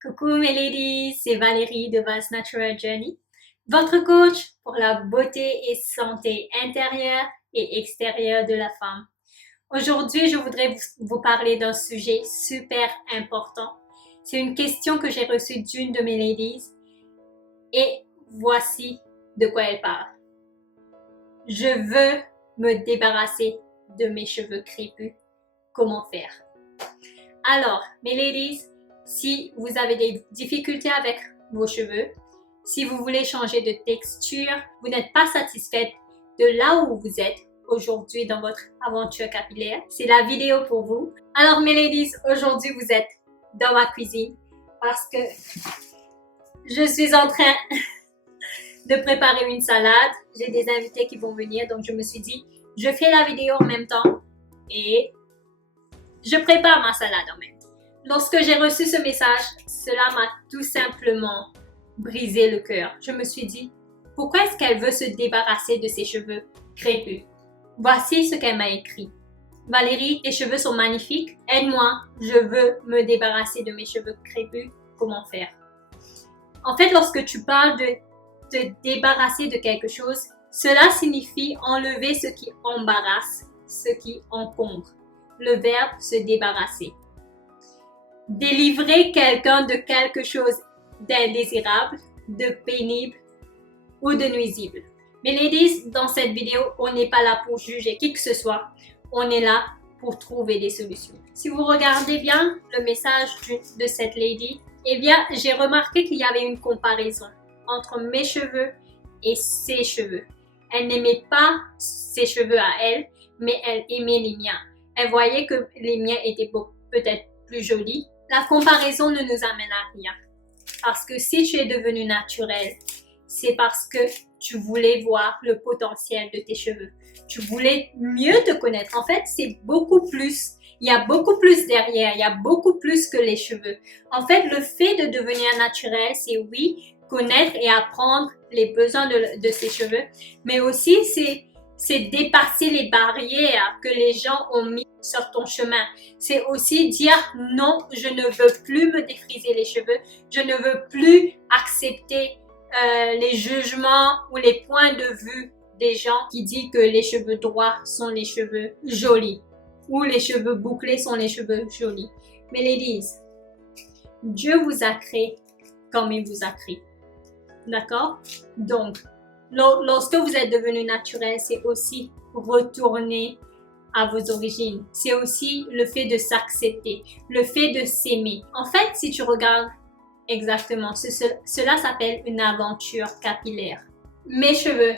Coucou mes ladies, c'est Valérie de Vase Natural Journey, votre coach pour la beauté et santé intérieure et extérieure de la femme. Aujourd'hui, je voudrais vous parler d'un sujet super important. C'est une question que j'ai reçue d'une de mes ladies et voici de quoi elle parle. Je veux me débarrasser de mes cheveux crépus. Comment faire? Alors, mes ladies, si vous avez des difficultés avec vos cheveux, si vous voulez changer de texture, vous n'êtes pas satisfaite de là où vous êtes aujourd'hui dans votre aventure capillaire, c'est la vidéo pour vous. Alors mes ladies, aujourd'hui vous êtes dans ma cuisine parce que je suis en train de préparer une salade. J'ai des invités qui vont venir, donc je me suis dit, je fais la vidéo en même temps et je prépare ma salade en même temps. Lorsque j'ai reçu ce message, cela m'a tout simplement brisé le cœur. Je me suis dit, pourquoi est-ce qu'elle veut se débarrasser de ses cheveux crépus? Voici ce qu'elle m'a écrit. Valérie, tes cheveux sont magnifiques. Aide-moi, je veux me débarrasser de mes cheveux crépus. Comment faire? En fait, lorsque tu parles de te débarrasser de quelque chose, cela signifie enlever ce qui embarrasse, ce qui encombre. Le verbe se débarrasser. Délivrer quelqu'un de quelque chose d'indésirable, de pénible ou de nuisible. Mais ladies, dans cette vidéo, on n'est pas là pour juger qui que ce soit. On est là pour trouver des solutions. Si vous regardez bien le message de cette lady, eh bien, j'ai remarqué qu'il y avait une comparaison entre mes cheveux et ses cheveux. Elle n'aimait pas ses cheveux à elle, mais elle aimait les miens. Elle voyait que les miens étaient peut-être plus jolis. La comparaison ne nous amène à rien. Parce que si tu es devenu naturel, c'est parce que tu voulais voir le potentiel de tes cheveux. Tu voulais mieux te connaître. En fait, c'est beaucoup plus. Il y a beaucoup plus derrière. Il y a beaucoup plus que les cheveux. En fait, le fait de devenir naturel, c'est oui, connaître et apprendre les besoins de ses cheveux, mais aussi c'est dépasser les barrières que les gens ont mis sur ton chemin. C'est aussi dire non, je ne veux plus me défriser les cheveux, je ne veux plus accepter les jugements ou les points de vue des gens qui disent que les cheveux droits sont les cheveux jolis ou les cheveux bouclés sont les cheveux jolis. Mais ladies, Dieu vous a créé comme il vous a créé. D'accord? Donc, lorsque vous êtes devenu naturel, c'est aussi retourner à vos origines. C'est aussi le fait de s'accepter, le fait de s'aimer. En fait, si tu regardes exactement, cela s'appelle une aventure capillaire. Mes cheveux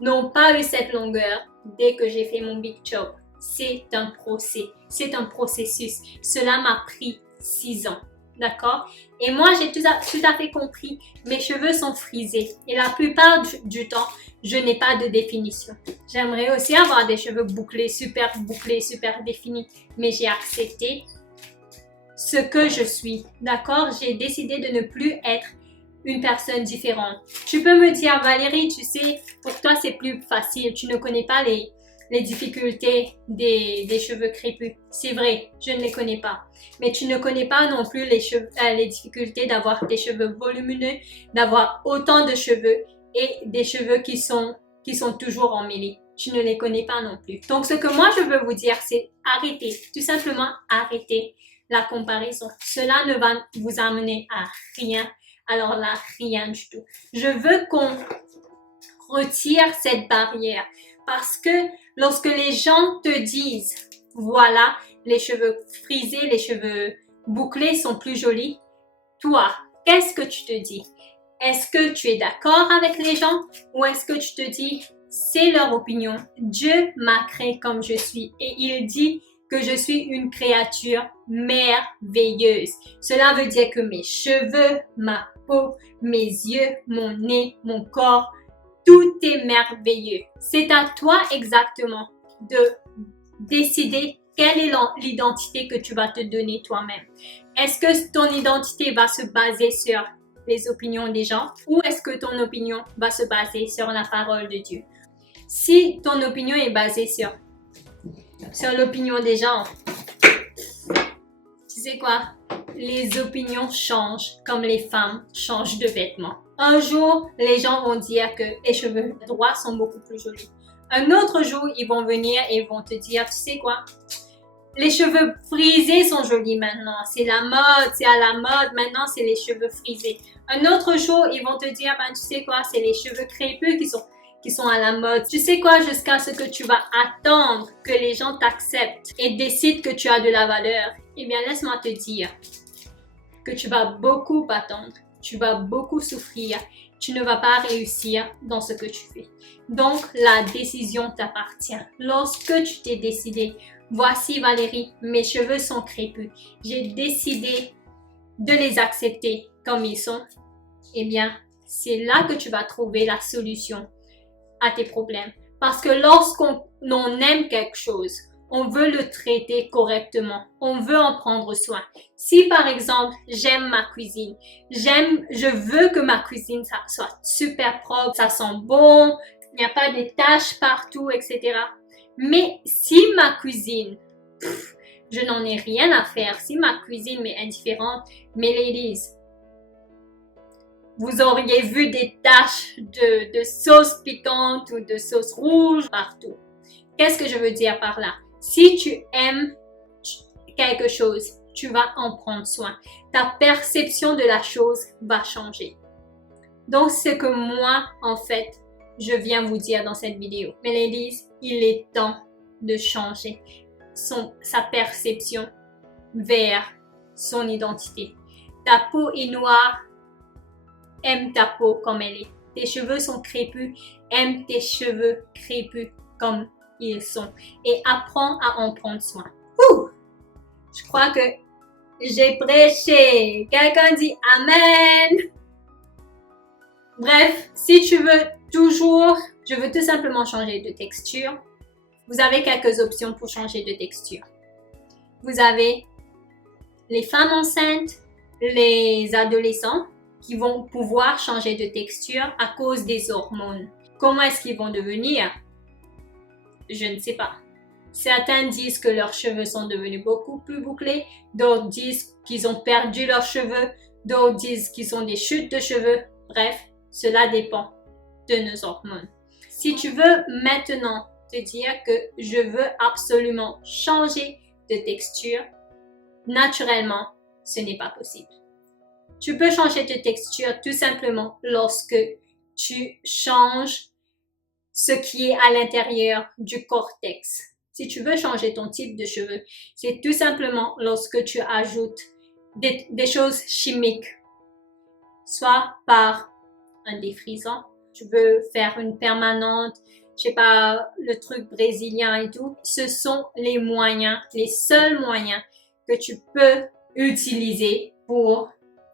n'ont pas eu cette longueur dès que j'ai fait mon big chop. C'est un processus. Cela m'a pris 6 ans. D'accord? Et moi, j'ai tout à fait compris, mes cheveux sont frisés. Et la plupart du temps, je n'ai pas de définition. J'aimerais aussi avoir des cheveux bouclés, super définis. Mais j'ai accepté ce que je suis. D'accord? J'ai décidé de ne plus être une personne différente. Tu peux me dire, Valérie, tu sais, pour toi, c'est plus facile. Tu ne connais pas les difficultés des cheveux crépus. C'est vrai, je ne les connais pas. Mais tu ne connais pas non plus les difficultés d'avoir des cheveux volumineux, d'avoir autant de cheveux et des cheveux qui sont toujours emmêlés. Tu ne les connais pas non plus. Donc, ce que moi, je veux vous dire, c'est arrêtez. Tout simplement, arrêtez la comparaison. Cela ne va vous amener à rien. Alors là, rien du tout. Je veux qu'on retire cette barrière. Parce que lorsque les gens te disent, voilà, les cheveux frisés, les cheveux bouclés sont plus jolis, toi, qu'est-ce que tu te dis? Est-ce que tu es d'accord avec les gens ou est-ce que tu te dis, c'est leur opinion, Dieu m'a créé comme je suis et il dit que je suis une créature merveilleuse. Cela veut dire que mes cheveux, ma peau, mes yeux, mon nez, mon corps, tout est merveilleux. C'est à toi exactement de décider quelle est l'identité que tu vas te donner toi-même. Est-ce que ton identité va se baser sur les opinions des gens ou est-ce que ton opinion va se baser sur la parole de Dieu? Si ton opinion est basée sur l'opinion des gens, Tu sais quoi? Les opinions changent comme les femmes changent de vêtements. Un jour, les gens vont dire que les cheveux droits sont beaucoup plus jolis. Un autre jour, ils vont venir et vont te dire, tu sais quoi? Les cheveux frisés sont jolis maintenant. C'est la mode, c'est à la mode. Maintenant, c'est les cheveux frisés. Un autre jour, ils vont te dire, ben, tu sais quoi? C'est les cheveux crépus qui sont à la mode. Tu sais quoi? Jusqu'à ce que tu vas attendre que les gens t'acceptent et décident que tu as de la valeur. Eh bien, laisse-moi te dire que tu vas beaucoup attendre, tu vas beaucoup souffrir, tu ne vas pas réussir dans ce que tu fais. Donc, la décision t'appartient. Lorsque tu t'es décidé, voici Valérie, mes cheveux sont crépus, j'ai décidé de les accepter comme ils sont, eh bien, c'est là que tu vas trouver la solution à tes problèmes. Parce que lorsqu'on aime quelque chose, on veut le traiter correctement. On veut en prendre soin. Si par exemple, j'aime ma cuisine, je veux que ma cuisine ça soit super propre, ça sent bon, il n'y a pas de taches partout, etc. Mais si ma cuisine, je n'en ai rien à faire, si ma cuisine m'est indifférente, mes ladies, vous auriez vu des taches de sauce piquante ou de sauce rouge partout. Qu'est-ce que je veux dire par là? Si tu aimes quelque chose, tu vas en prendre soin. Ta perception de la chose va changer. Donc, c'est que moi, en fait, je viens vous dire dans cette vidéo. Mes ladies, il est temps de changer sa perception vers son identité. Ta peau est noire, aime ta peau comme elle est. Tes cheveux sont crépus, aime tes cheveux crépus comme ils sont. Et apprends à en prendre soin. Ouh! Je crois que j'ai prêché. Quelqu'un dit Amen. Bref, si tu veux je veux tout simplement changer de texture. Vous avez quelques options pour changer de texture. Vous avez les femmes enceintes, les adolescents qui vont pouvoir changer de texture à cause des hormones. Comment est-ce qu'ils vont devenir? Je ne sais pas. Certains disent que leurs cheveux sont devenus beaucoup plus bouclés, d'autres disent qu'ils ont perdu leurs cheveux, d'autres disent qu'ils ont des chutes de cheveux. Bref, cela dépend de nos hormones. Si tu veux maintenant te dire que je veux absolument changer de texture, naturellement, ce n'est pas possible. Tu peux changer de texture tout simplement lorsque tu changes ce qui est à l'intérieur du cortex. Si tu veux changer ton type de cheveux, c'est tout simplement lorsque tu ajoutes des choses chimiques, soit par un défrisant, tu veux faire une permanente, je sais pas, le truc brésilien et tout. Ce sont les moyens, les seuls moyens que tu peux utiliser pour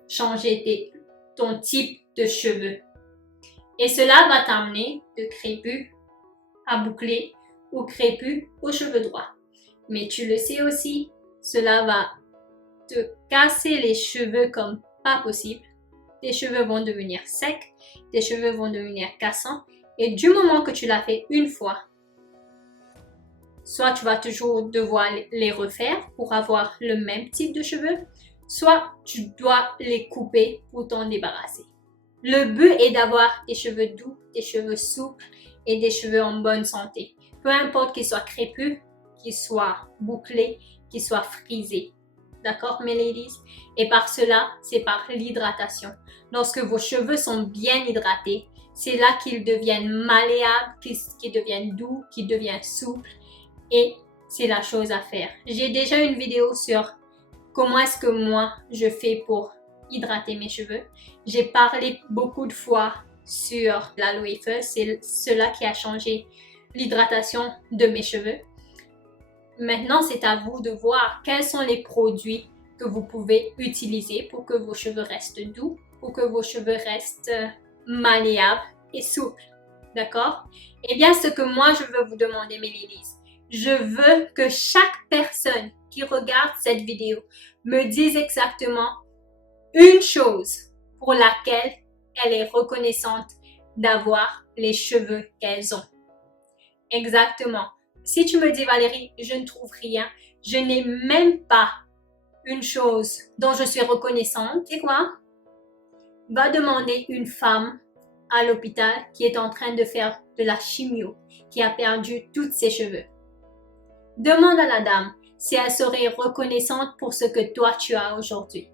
changer ton type de cheveux. Et cela va t'amener de crépus à boucler ou crépus aux cheveux droits. Mais tu le sais aussi, cela va te casser les cheveux comme pas possible. Tes cheveux vont devenir secs, tes cheveux vont devenir cassants. Et du moment que tu l'as fait une fois, soit tu vas toujours devoir les refaire pour avoir le même type de cheveux, soit tu dois les couper pour t'en débarrasser. Le but est d'avoir des cheveux doux, des cheveux souples et des cheveux en bonne santé. Peu importe qu'ils soient crépus, qu'ils soient bouclés, qu'ils soient frisés. D'accord, mes ladies? Et par cela, c'est par l'hydratation. Lorsque vos cheveux sont bien hydratés, c'est là qu'ils deviennent malléables, qu'ils deviennent doux, qu'ils deviennent souples. Et c'est la chose à faire. J'ai déjà une vidéo sur comment est-ce que moi, je fais pour hydrater mes cheveux. J'ai parlé beaucoup de fois sur l'aloe vera. C'est cela qui a changé l'hydratation de mes cheveux. Maintenant, c'est à vous de voir quels sont les produits que vous pouvez utiliser pour que vos cheveux restent doux, pour que vos cheveux restent malléables et souples. D'accord? Eh bien, ce que moi, je veux vous demander, mes ladies, je veux que chaque personne qui regarde cette vidéo me dise exactement une chose pour laquelle elle est reconnaissante d'avoir les cheveux qu'elles ont. Exactement. Si tu me dis, Valérie, je ne trouve rien, je n'ai même pas une chose dont je suis reconnaissante, c'est quoi? Va demander une femme à l'hôpital qui est en train de faire de la chimio, qui a perdu tous ses cheveux. Demande à la dame si elle serait reconnaissante pour ce que toi tu as aujourd'hui.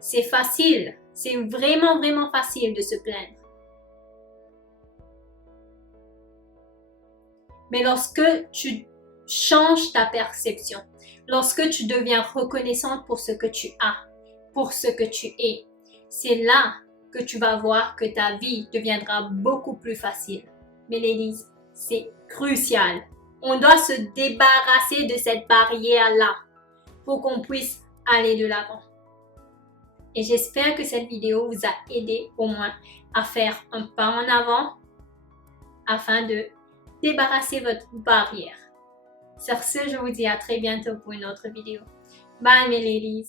C'est facile, c'est vraiment facile de se plaindre. Mais lorsque tu changes ta perception, lorsque tu deviens reconnaissante pour ce que tu as, pour ce que tu es, c'est là que tu vas voir que ta vie deviendra beaucoup plus facile. Mais ladies, c'est crucial. On doit se débarrasser de cette barrière-là pour qu'on puisse aller de l'avant. Et j'espère que cette vidéo vous a aidé au moins à faire un pas en avant afin de débarrasser votre barrière. Sur ce, je vous dis à très bientôt pour une autre vidéo. Bye mes ladies!